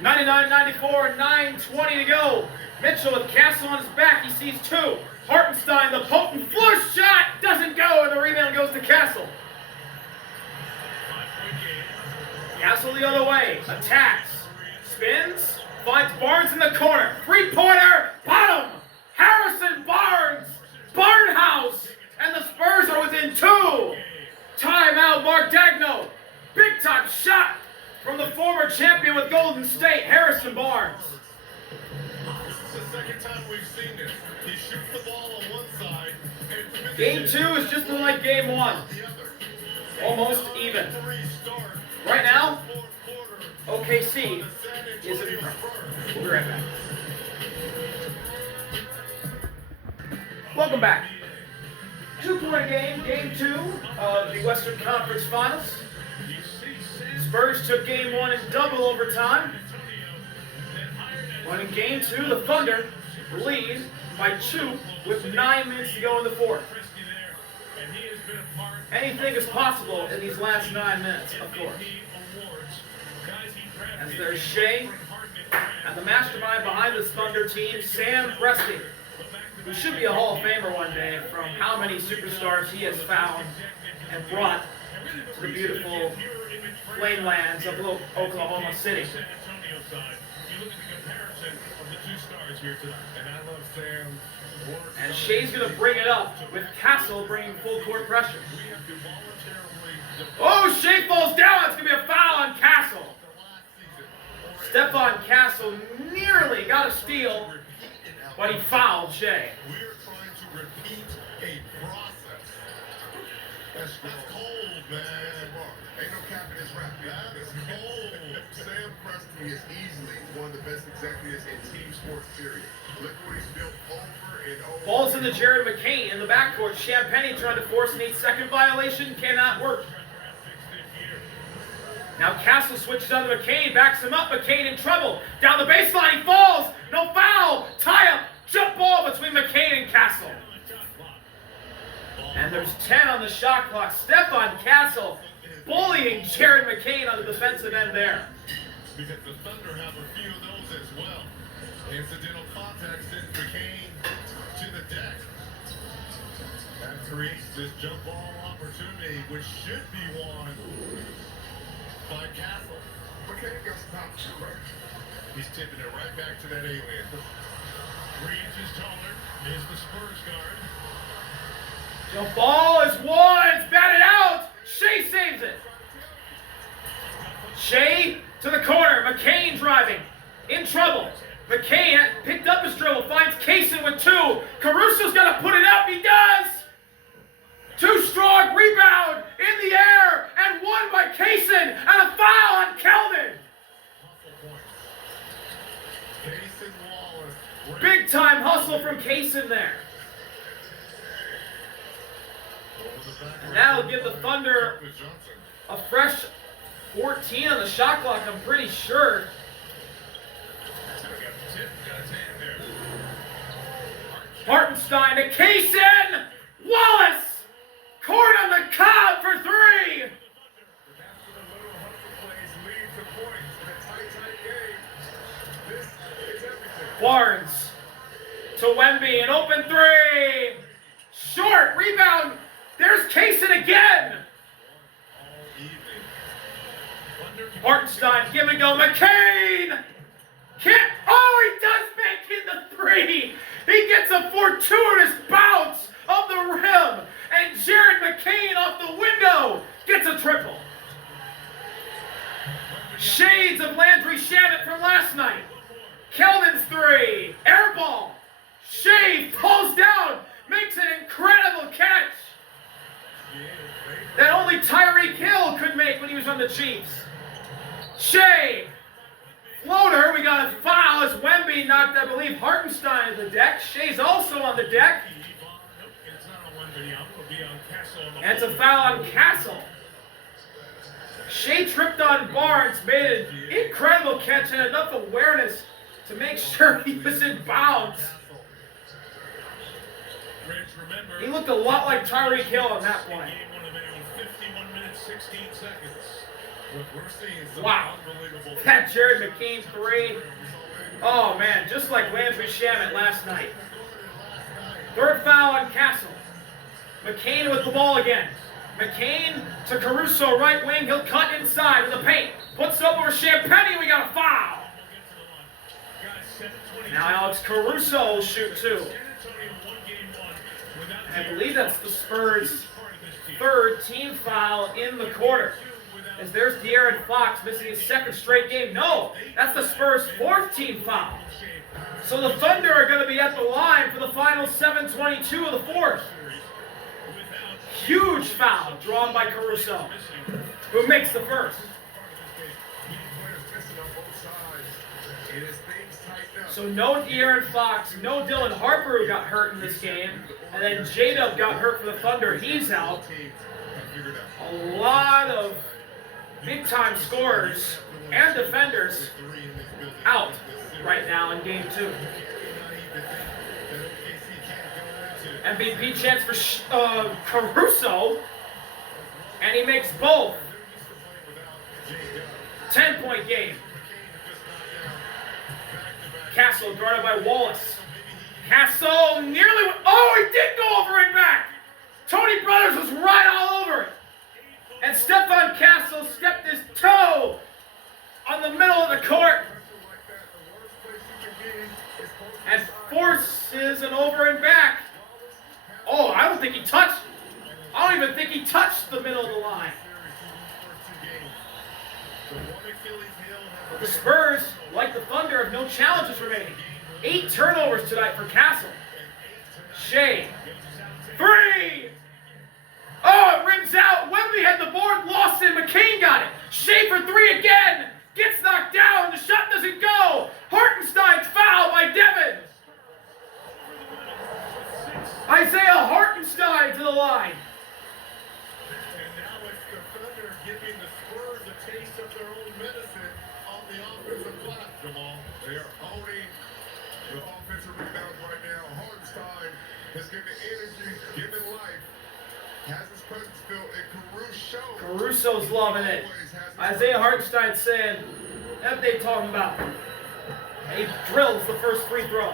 $99.94, 9:20 to go. Mitchell with Castle on his back. He sees two. Hartenstein, the potent flush shot, doesn't go, and the rebound goes to Castle. Castle the other way, attacks, spins, finds Barnes in the corner. Three-pointer, bottom. Harrison Barnes, Barnhouse, and the Spurs are within two. Timeout, Mark Dagno. Big time shot from the former champion with Golden State, Harrison Barnes. This is the second time we've seen this. He shoots the ball on one side. Game 2 is just like Game 1. Almost even. Right now, OKC is in front. We'll be right back. Welcome back. 2-point game, Game 2 of the Western Conference Finals. Spurs took Game 1 in double overtime. When in Game 2, the Thunder lead by 2 with 9 minutes to go in the fourth. Anything is possible in these last 9 minutes, of course. As there's Shai and the mastermind behind this Thunder team, Sam Presti, who should be a Hall of Famer one day from how many superstars he has found and brought to the beautiful plainlands of Oklahoma City. And Shai's going to bring it up with Castle bringing full court pressure. Oh, Shai falls down. It's going to be a foul on Castle. Stephon Castle nearly got a steal, but he fouled Shai. We're trying to repeat a process. That's cold, man. Ain't no cap in this rap. That is cold. Sam Presti is easily one of the best executives in team sports, period. Look what he's built over and over. Ball's in the Jared McCain in the backcourt. Champagny trying to force an 8-second violation. Cannot work. Now Castle switches on to McCain, backs him up. McCain in trouble. Down the baseline, he falls. No foul. Tie up. Jump ball between McCain and Castle. And there's 10 on the shot clock. Stephon Castle bullying Jared McCain on the defensive end there. Because the Thunder have a few of those as well. Incidental contact sends McCain to the deck. That creates this jump ball opportunity, which should be won by Castle. McCain got stopped too, right? He's tipping it right back to that alien. 3 inches taller is the Spurs guard. The ball is won. It's batted out. Shai saves it. Shai to the corner. McCain driving. In trouble. McCain picked up his dribble. Finds Kaysen with 2. Caruso's got to put it up. He does. Too strong. Rebound in the air. And won by Kaysen. And a foul on Kelvin. Big time hustle from Kaysen there. And that'll give the Thunder a fresh 14 on the shot clock, I'm pretty sure. Hartenstein to Kaysen! Wallace! Court on the cob for 3! Barnes to Wemby, an open 3! Short, rebound! There's Kaysen again! Hartenstein, give and go, McCain! Can't, oh, he does make in the 3! He gets a fortuitous bounce of the rim, and Jared McCain off the window gets a triple. Shades of Landry Shamet from last night. Kelvin's 3, air ball. Shai falls down, makes an incredible catch that only Tyreek Hill could make when he was on the Chiefs. Shai, floater, we got a foul as Wemby knocked, I believe, Hartenstein to the deck. Shai's also on the deck. And it's a foul on Castle. Shai tripped on Barnes, made an incredible catch and enough awareness to make sure he was in bounds. He looked a lot like Tyreek Hill on that play. 16 seconds. Look, we're seeing some Wow. unbelievable. That Jared McCain 3. Oh, man, just like Landry Shamet last night. Third foul on Castle. McCain with the ball again. McCain to Caruso, right wing. He'll cut inside in the paint. Puts up over Champagnie. We got a foul. Now Alex Caruso will shoot 2. I believe that's the Spurs' third team foul in the quarter. As there's De'Aaron Fox missing his second straight game. No, that's the Spurs' fourth team foul. So the Thunder are going to be at the line for the final 7:22 of the fourth. Huge foul drawn by Caruso, who makes the first. So no De'Aaron Fox, no Dylan Harper who got hurt in this game, and then J-Dub got hurt for the Thunder. He's out. A lot of big-time scorers and defenders out right now in Game 2. MVP chance for Caruso, and he makes both. 10-point game. Castle guarded by Wallace. Castle nearly went, oh, he did go over and back. Tony Brothers was right all over it. And Stephon Castle stepped his toe on the middle of the court and forces an over and back. Oh, I don't think he touched. I don't even think he touched the middle of the line. The Spurs, like the Thunder, have no challenges remaining. 8 turnovers tonight for Castle. Shai. 3! Oh, it rims out. Wemby had the board, lost it. McCain got it. Shai for 3 again. Gets knocked down. The shot doesn't go. Hartenstein'S foul by Devin. Isaiah Hartenstein to the line. And now it's the Thunder giving the Spurs a taste of their own medicine on the offensive glass, Jamal. They are owning the offensive rebounds right now. Hartenstein has given energy, given life, has his presence built, and Caruso's loving it. Isaiah Hartenstein saying, what they talking about? And he drills the first free throw.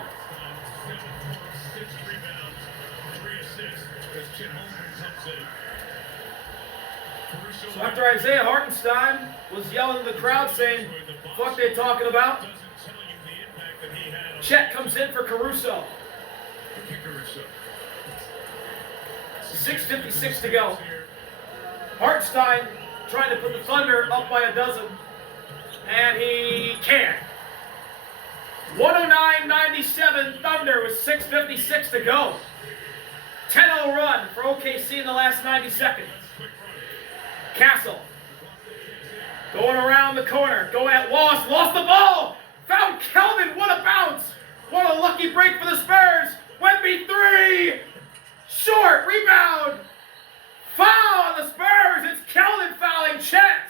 So after Isaiah Hartenstein was yelling in the crowd saying, fuck they talking about? Chet comes in for Caruso. 6:56 to go. Hartenstein trying to put the Thunder up by a dozen. And he can't. 109-97 Thunder with 6:56 to go. 10-0 run for OKC in the last 90 seconds. Castle going around the corner, going at Wallace, lost the ball, found Kelvin, what a bounce, what a lucky break for the Spurs. Wemby 3, short, rebound, foul on the Spurs. It's Kelvin fouling Chet.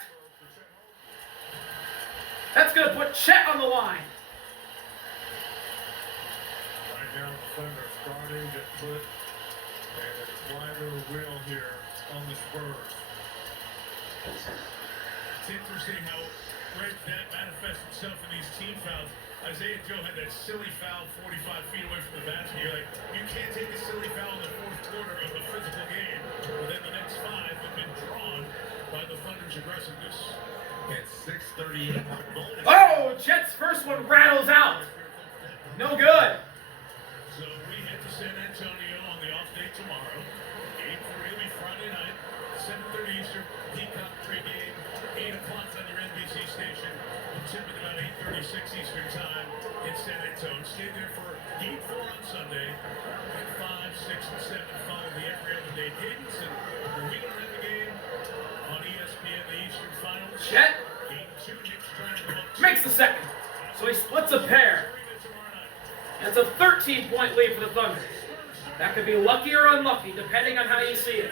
That's going to put Chet on the line. Right now, the Thunder starting to put a flywheel wheel here on the Spurs. It's interesting how that manifests itself in these team fouls. Isaiah Joe had that silly foul 45 feet away from the basket. You're like, you can't take a silly foul in the fourth quarter of a physical game. But then the next 5 have been drawn by the Thunder's aggressiveness. At 6:38. Oh, Chet's first one rattles out. No good. So we head to San Antonio on the off day tomorrow. Game 3 will be Friday night, 7:30 Eastern, Peacock pregame, 8 o'clock on your NBC station. We'll tip at about 8:36 Eastern time in San Antonio. Stay there for Game 4 on Sunday, and 5, 6, and 7 follow the every other day cadence. And when we don't have a game on ESPN, the Eastern Finals. Chet Game 2, Knicks trying to go up makes the second. So he splits a pair. It's a 13-point lead for the Thunder. That could be lucky or unlucky, depending on how you see it.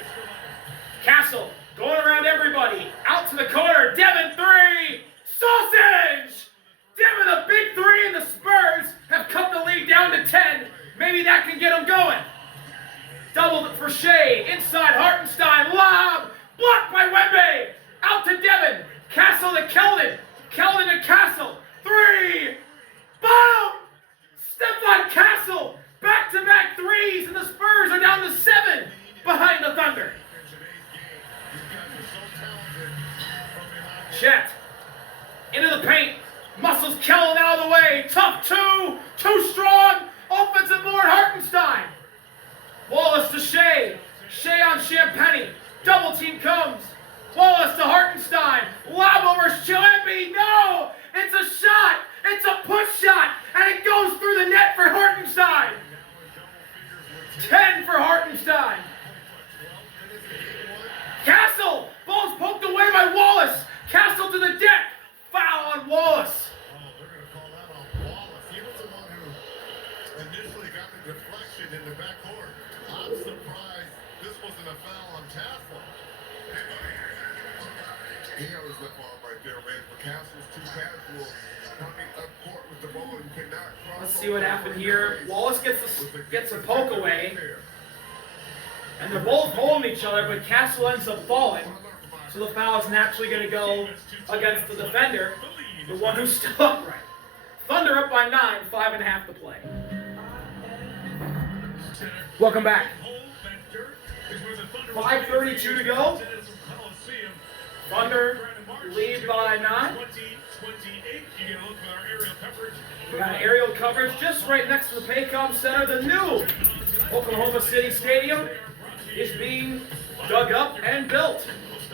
Castle going around everybody. Out to the corner. Devin 3. Sausage! Devin a big 3, and the Spurs have cut the lead down to 10. Maybe that can get them going. Doubled it for Shai. Inside Hartenstein. Lob. Blocked by Wemby. talented from behind. Chet. Into the paint. Muscles Kellen out of the way. Tough two. Too strong. Offensive board, Hartenstein. Wallace to Shai. Shai on Champagny. Double team comes. Wallace to Hartenstein. Lob over Chilembi. No! It's a shot. It's a push shot. And it goes through the net for Hartenstein. 10 for Hartenstein. Castle. Ball's poked away by Wallace. Castle to the deck. Foul on Wallace. Oh, they're going to call that on Wallace. He was the one who initially got the deflection in the backcourt. I'm surprised this wasn't a foul on Tassel. He always left arm right there, man. But Castle's too casual. Coming up court with the ball and cannot cross. Let's see what happened here. Wallace gets a poke away. And they're both holding each other, but Castle ends up falling. So the foul is naturally going to go against the defender, the one who's still upright. Thunder up by 9, 5.5 to play. Welcome back. 5:32 to go. Thunder lead by 9. We got an aerial coverage just right next to the Paycom Center. The new Oklahoma City Stadium is being dug up and built.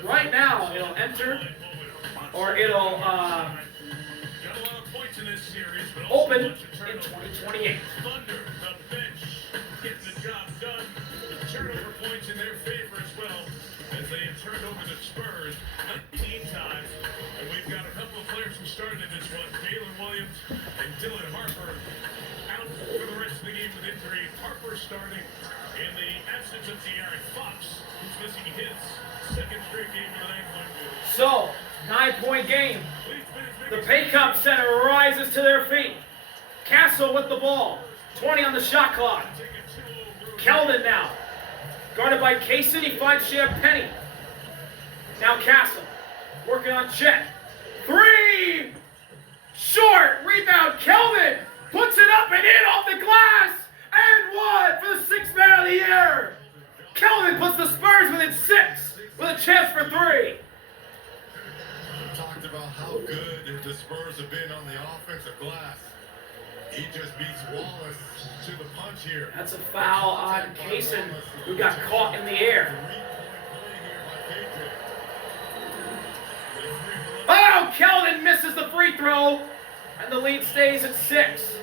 Right now, it'll enter, or it'll open in 2028. Thunder, the bench, getting the job done. Turnover points in their favor as well, as they have turned over the Spurs 19 times. And we've got a couple of players who started in this one, Jalen Williams and Dylan Harper, out for the rest of the game with injury. Harper starting in the absence of De'Aaron Fox, who's missing his second straight game with an ankle injury. So, 9-point game. The Paycom Center rises to their feet. Castle with the ball. 20 on the shot clock. Keldon now. Guarded by Kaysen, he finds Champagny. Now Castle. Working on Chet. 3! Short! Rebound, Keldon! Puts it up and in off the glass! And 1 for the 6th man of the year! Keldon puts the Spurs within 6 with a chance for 3. We talked about how good the Spurs have been on the offensive glass. He just beats Wallace to the punch here. That's a foul on Kaysen, who got caught in the air. Oh, Keldon misses the free throw, and the lead stays at 6.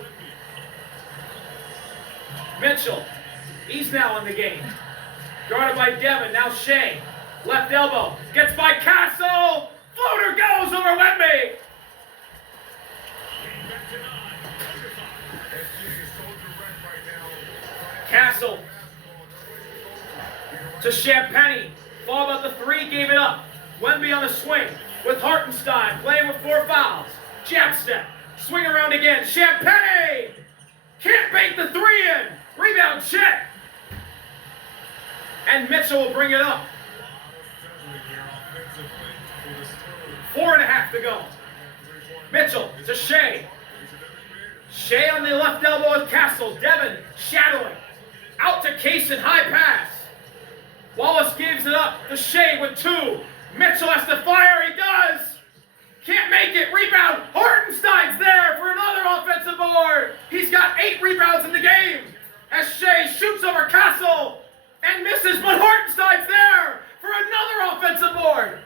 Mitchell, he's now in the game. Guarded by Devin, now Shai. Left elbow, gets by Castle. Floater goes over Wemby. Castle to Champagny. Ball about the 3, gave it up. Wemby on the swing with Hartenstein playing with 4 fouls. Jab step, swing around again. Champagny can't bait the 3 in. Rebound, Chet. And Mitchell will bring it up. 4.5 to go. Mitchell to Shai. Shai on the left elbow with Castle. Devin shadowing. Out to Kaysen, high pass. Wallace gives it up to Shai with 2. Mitchell has to fire, he does. Can't make it, rebound. Hartenstein's there for another offensive board. He's got 8 rebounds in the game. As Shai shoots over Castle and misses, but Hartenstein's there for another offensive board.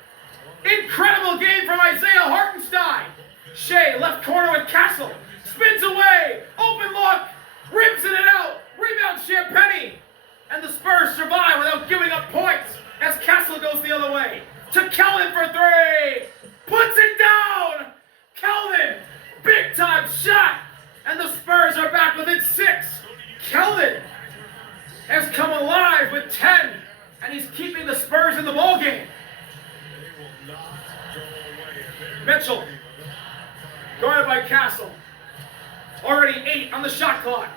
Incredible game from Isaiah Hartenstein. Shai left corner with Castle. Spins away. Open look. Rims it out. Rebound Champagny. And the Spurs survive without giving up points as Castle goes the other way. To Keldon for 3. Puts it down. Keldon. Big time shot. And the Spurs are back within 6. Keldon has come alive with 10. And he's keeping the Spurs in the ballgame. Mitchell, guarded by Castle. Already 8 on the shot clock.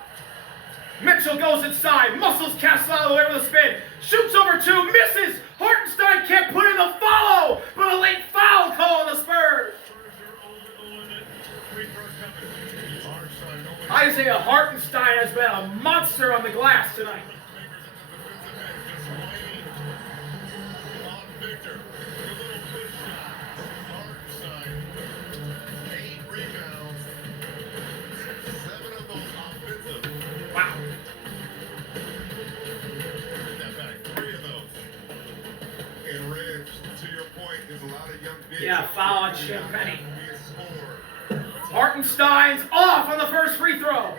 Mitchell goes inside, muscles Castle out of the way with a spin. Shoots over 2, misses. Hartenstein can't put in the follow, but a late foul call on the Spurs. Isaiah Hartenstein has been a monster on the glass tonight. because a lot of young bigs. Yeah, foul on Shai. Be a scorer. Hartenstein'S off on the first free throw.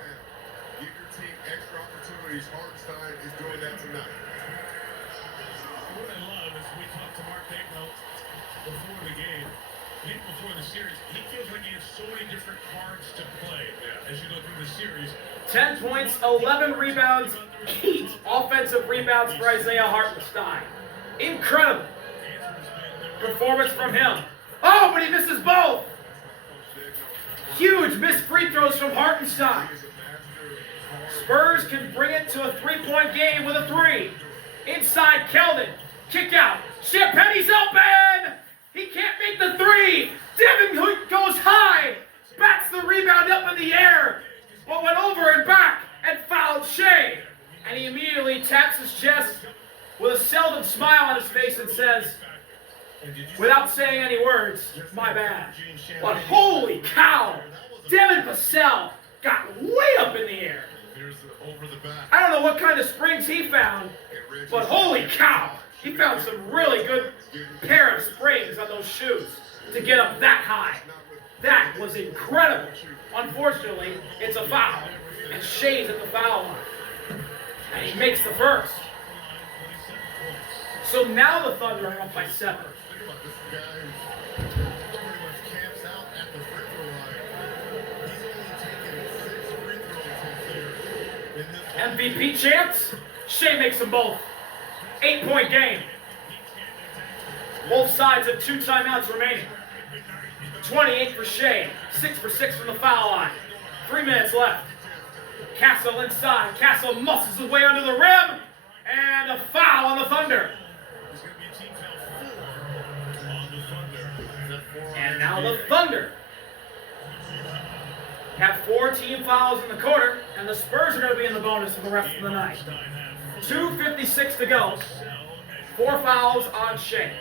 Give your team extra opportunities. Hartenstein is doing that tonight. What I love is we talked to Mark Daigneault before the game, even before the series. He feels like he has so many different cards to play as you go through the series. 10 points, 11 rebounds, 8 offensive rebounds for Isaiah Hartenstein. Incredible performance from him. Oh, but he misses both. Huge missed free throws from Hartenstein. Spurs can bring it to a 3-point game with a 3. Inside Keldon. Kick out. Champagne's open. He can't make the 3. Devin goes high. Bats the rebound up in the air. But went over and back and fouled Shai. And he immediately taps his chest with a seldom smile on his face and says, without saying any words, my bad. But holy cow, Devin Vassell got way up in the air. I don't know what kind of springs he found, but holy cow, he found some really good pair of springs on those shoes to get up that high. That was incredible. Unfortunately, it's a foul, and Shai's at the foul line. And he makes the first. So now the Thunder are up by 7. This guy who pretty much camps out at the free throw line. He's only taken 6 free throws this year. MVP chance. Shai makes them both. 8-point game. Both sides have 2 timeouts remaining. 28 for Shai. 6 for 6 from the foul line. 3 minutes left. Castle inside. Castle muscles his way under the rim. And a foul on the Thunder. And now the Thunder have 4 team fouls in the quarter, and the Spurs are going to be in the bonus for the rest of the night. 2:56 to go. 4 fouls on Shai.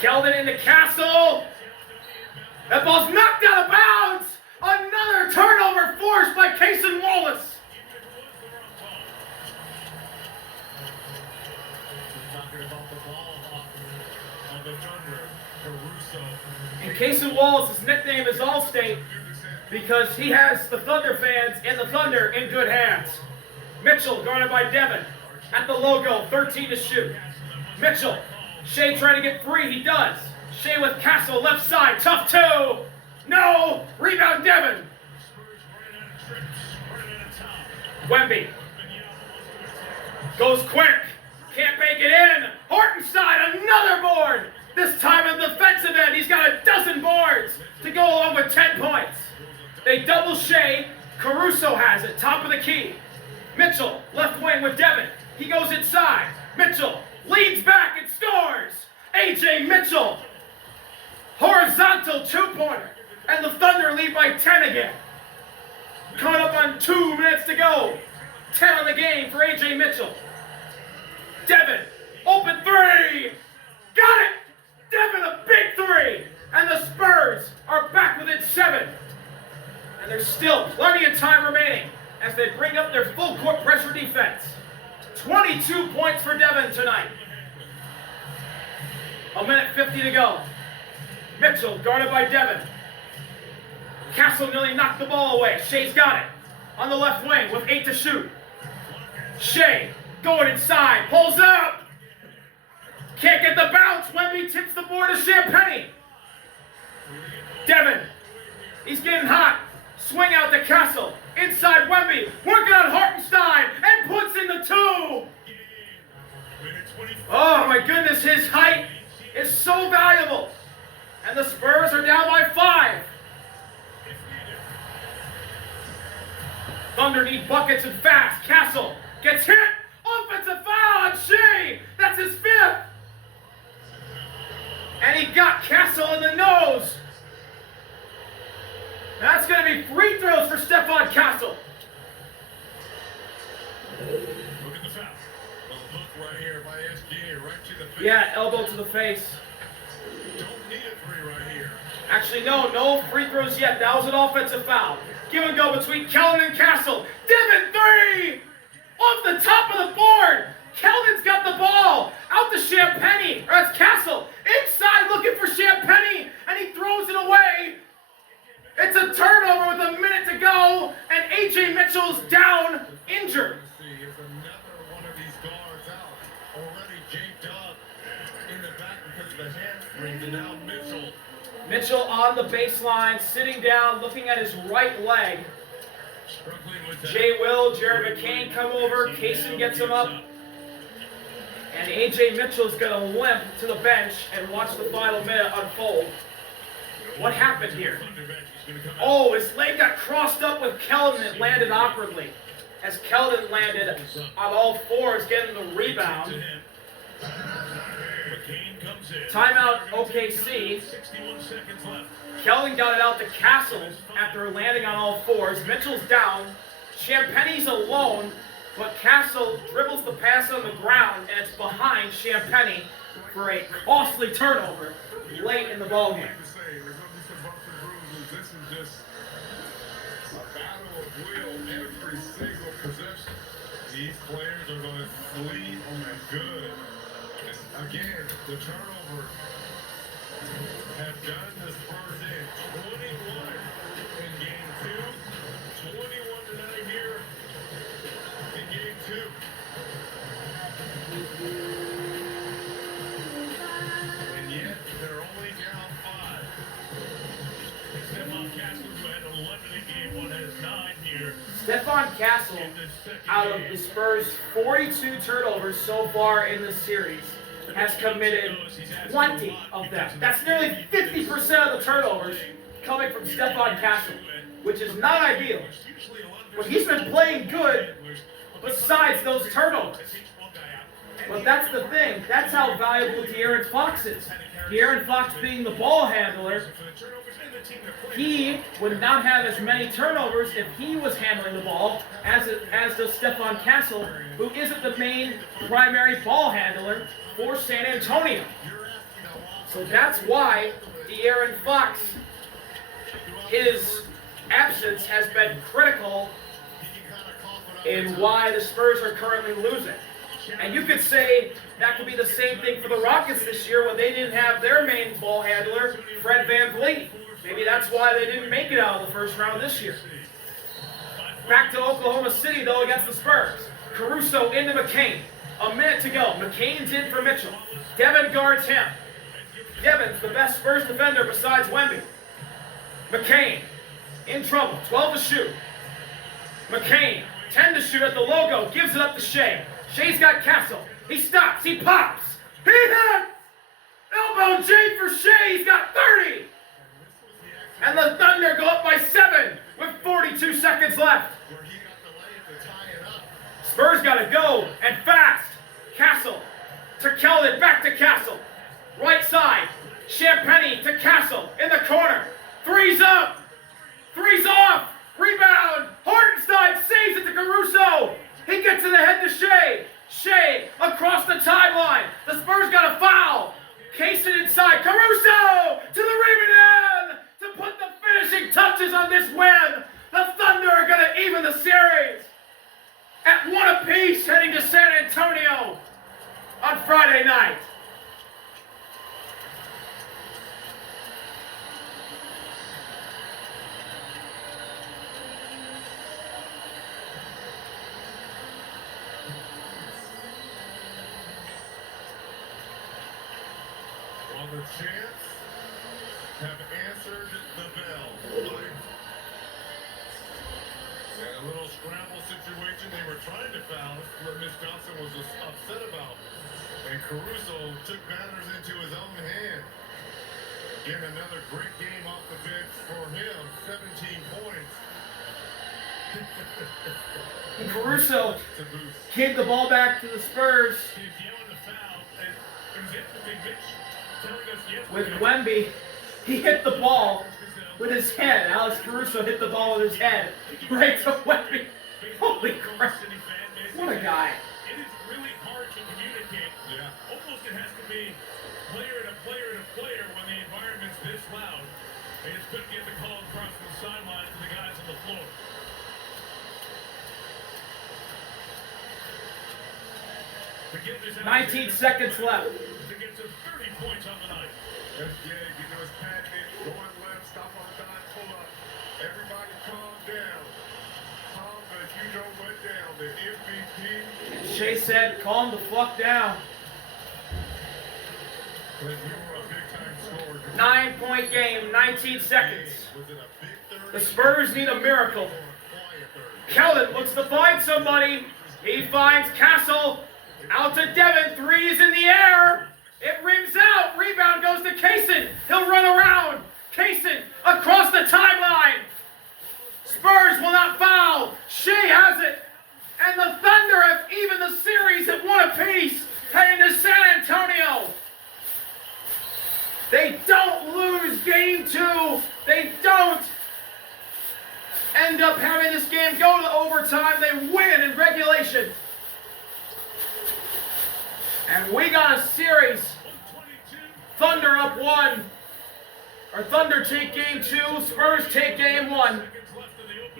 Keldon into Castle. That ball's knocked out of bounds. Another turnover forced by Cason Wallace. And Cason Wallace's nickname is Allstate because he has the Thunder fans and the Thunder in good hands. Mitchell guarded by Devin at the logo, 13 to shoot. Mitchell, Shai trying to get free, he does. Shai with Castle left side, tough 2. No, rebound Devin. Wemby goes quick, can't make it in. Hartenstein, another board. This time in the defensive end, he's got a dozen boards to go along with 10 points. They double Shai. Caruso has it, top of the key. Mitchell, left wing with Devin. He goes inside. Mitchell leads back and scores. A.J. Mitchell, horizontal 2-pointer. And the Thunder lead by 10 again. Coming up on 2 minutes to go. 10 on the game for A.J. Mitchell. Devin, open 3. Got it! Devin, a big 3. And the Spurs are back within 7. And there's still plenty of time remaining as they bring up their full court pressure defense. 22 points for Devin tonight. 1:50 to go. Mitchell guarded by Devin. Castle nearly knocked the ball away. Shai's got it. On the left wing with 8 to shoot. Shai going inside. Pulls up. Can't get the bounce. Wemby tips the board to Champagne. Devin. He's getting hot. Swing out to Castle. Inside Wemby. Working on Hartenstein. And puts in the 2. Oh my goodness. His height is so valuable. And the Spurs are down by 5. Thunder need buckets and fast. Castle gets hit. Offensive foul on Shai. That's his 5th. And he got Castle in the nose. That's going to be free throws for Stephon Castle. Look at the foul. A look right here by SGA, right to the face. Yeah, elbow to the face. Don't need a 3 right here. Actually, no free throws yet. That was an offensive foul. Give and go between Keldon and Castle. Devin 3! off the top of the board. Keldon's got the ball out to Champagny, or that's Castle, inside looking for Champagny, and he throws it away. It's a turnover with a minute to go, and A.J. Mitchell's down, injured. It's another one of these guards out, already japed up in the back because of the hamstrings, and now Mitchell. Mitchell on the baseline, sitting down, looking at his right leg. Jay Will, Jared McCain come over, Kaysen gets him up, and A.J. Mitchell's going to limp to the bench and watch the final minute unfold. What happened here? Oh, his leg got crossed up with Keldon and landed awkwardly. As Keldon landed on all fours, getting the rebound. Timeout OKC. Keldon got it out to Castle after landing on all fours. Mitchell's down. Champagny's alone, but Castle dribbles the pass on the ground, and it's behind Champagny for a costly turnover late in the ballgame. This is just a battle of will every single possession. These players are going to sleep on that good. And again, the turnover has done the Spurs in 21 in game 2, 21 tonight here in game 2. And yet, they're only down 5. Stephon Castle, who had 11 in game 1, has 9 here. Stephon Castle, out of the Spurs' 42 turnovers so far in this series, has committed 20 of them. That's nearly 50% of the turnovers coming from Stephon Castle, which is not ideal. But he's been playing good besides those turnovers. But that's the thing. That's how valuable De'Aaron Fox is. De'Aaron Fox being the ball handler, he would not have as many turnovers if he was handling the ball as does Stephon Castle, who isn't the main primary ball handler for San Antonio. So that's why De'Aaron Fox, his absence has been critical in why the Spurs are currently losing. And you could say that could be the same thing for the Rockets this year when they didn't have their main ball handler, Fred VanVleet. Maybe that's why they didn't make it out of the first round this year. Back to Oklahoma City, though, against the Spurs. Caruso into McCain. A minute to go. McCain's in for Mitchell. Devin guards him. Devin's the best Spurs defender besides Wemby. McCain in trouble. 12 to shoot. McCain, 10 to shoot at the logo. Gives it up to Shai. Shai's got Castle. He stops. He pops. He hits! Elbow J for Shai. He's got 30. And the Thunder go up by 7 with 42 seconds left. Spurs got to go, and fast. Castle to Keldon, back to Castle. Right side, Champagny to Castle in the corner. Three's up, three's off, rebound. Hartenstein saves it to Caruso. He gets it ahead to Shai. Shai across the timeline. The Spurs got a foul. Kaysen inside, Caruso to the rim and in to put the finishing touches on this win. The Thunder are going to even the series at 1 apiece, heading to San Antonio on Friday night. Well, the Chants have answered the bell. And a little scramble situation. They were trying to foul what Miss Johnson was upset about. And Caruso took matters into his own hand. Again, another great game off the bench for him. 17 points. And Caruso gave the ball back to the Spurs with Wemby. He hit the ball with his head. Alex Caruso hit the ball with his head right to Wemby. Holy crap. What a guy. It is really hard to communicate. Yeah. Almost it has to be player to player to player when the environment's this loud. They just couldn't get the call across the sideline to the guys on the floor. to get this 19 seconds left. to get to 30 points on the night. SJ, you know, it's patented. Going left, stop on dime, pull up. Everybody calm down. Calm as you know what down. The MVP. Shai said, calm the fuck down. When you were a big-time scorer. 9-point game, 19 seconds. Was it a big 30? The Spurs need a miracle. Kellen looks to find somebody. He finds Castle. Out to Devin. Threes in the air. It rims out. Rebound goes to Kaysen. He'll run around. Kaysen across the timeline. Spurs will not foul. Shai has it. And the Thunder have even the series at one apiece. Heading to San Antonio. They don't lose game 2. They don't end up having this game go to overtime. They win in regulation. And we got a series. Thunder up 1. Or Thunder take game 2. Spurs take game 1.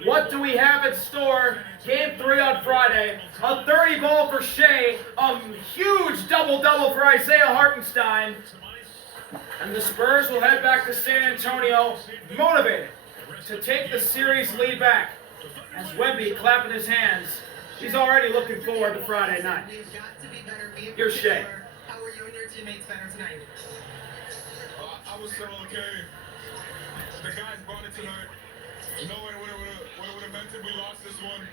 What do we have in store? Game 3 on Friday. A 30 ball for Shai. A huge double-double for Isaiah Hartenstein. And the Spurs will head back to San Antonio motivated to take the series lead back. As Wemby clapping his hands, he's already looking forward to Friday night. We've got to be better. Me in Here's Shai. particular. How were you and your teammates better tonight? I was so okay. The guys brought it tonight. Knowing what it would have meant if we lost this one.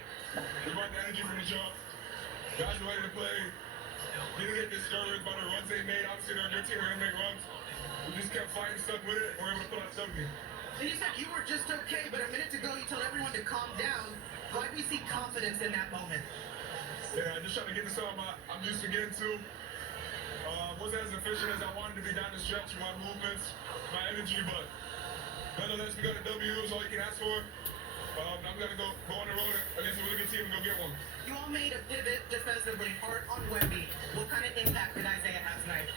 We brought the energy from the jump. Guys were ready to play. Didn't get discouraged by the runs they made. Obviously, they're a good team. They're going to make runs. We just kept fighting, stuck with it, and we're able to pull out something. And you said you were just okay, but a minute ago you told everyone to calm down. Why do we see confidence in that moment? Yeah, just trying to get to something I'm used to getting to. Wasn't as efficient as I wanted to be down the stretch with my movements, my energy, but nonetheless, we got a W. Is all you can ask for. I'm going to go on the road against a really good team and go get one. You all made a pivot defensively, hard on Wemby. What kind of impact did Isaiah have tonight?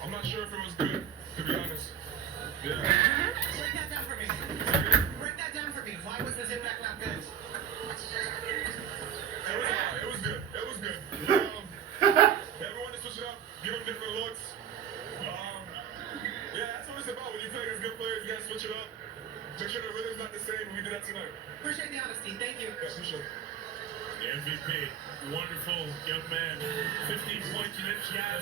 I'm not sure if it was good, to be honest. Yeah. Break that down for me. Break that down for me. Why was his impact not good? It was good. It was good. Everyone to switch it up, give them different looks. Yeah, that's what it's about. When you play against good players, you gotta switch it up. Make sure the rhythm's not the same, and we did that tonight. Appreciate the honesty. Thank you. Yes, for sure. The MVP, wonderful young man, 15 points in each half,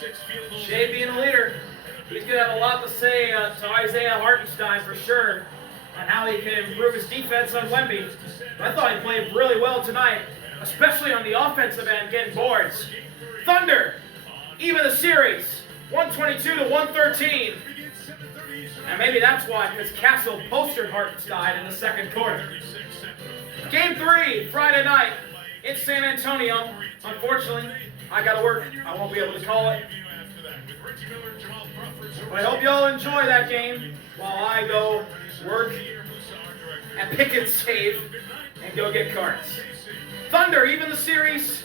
6 field goals. Shai being a leader. He's going to have a lot to say to Isaiah Hartenstein for sure on how he can improve his defense on Wemby. I thought he played really well tonight, especially on the offensive end, getting boards. Thunder, even the series, 122 to 113. And maybe that's why, because Castle postered Hartenstein in the second quarter. Game 3, Friday night in San Antonio. Unfortunately, I got to work. I won't be able to call it. But I hope you all enjoy that game while I go work and pick and save and go get cards. Thunder, even the series.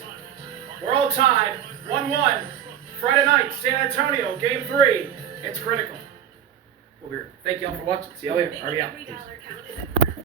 We're all tied. 1-1. Friday night, San Antonio, Game 3. It's critical. We'll be here. Thank you all for watching. See you later. RBL.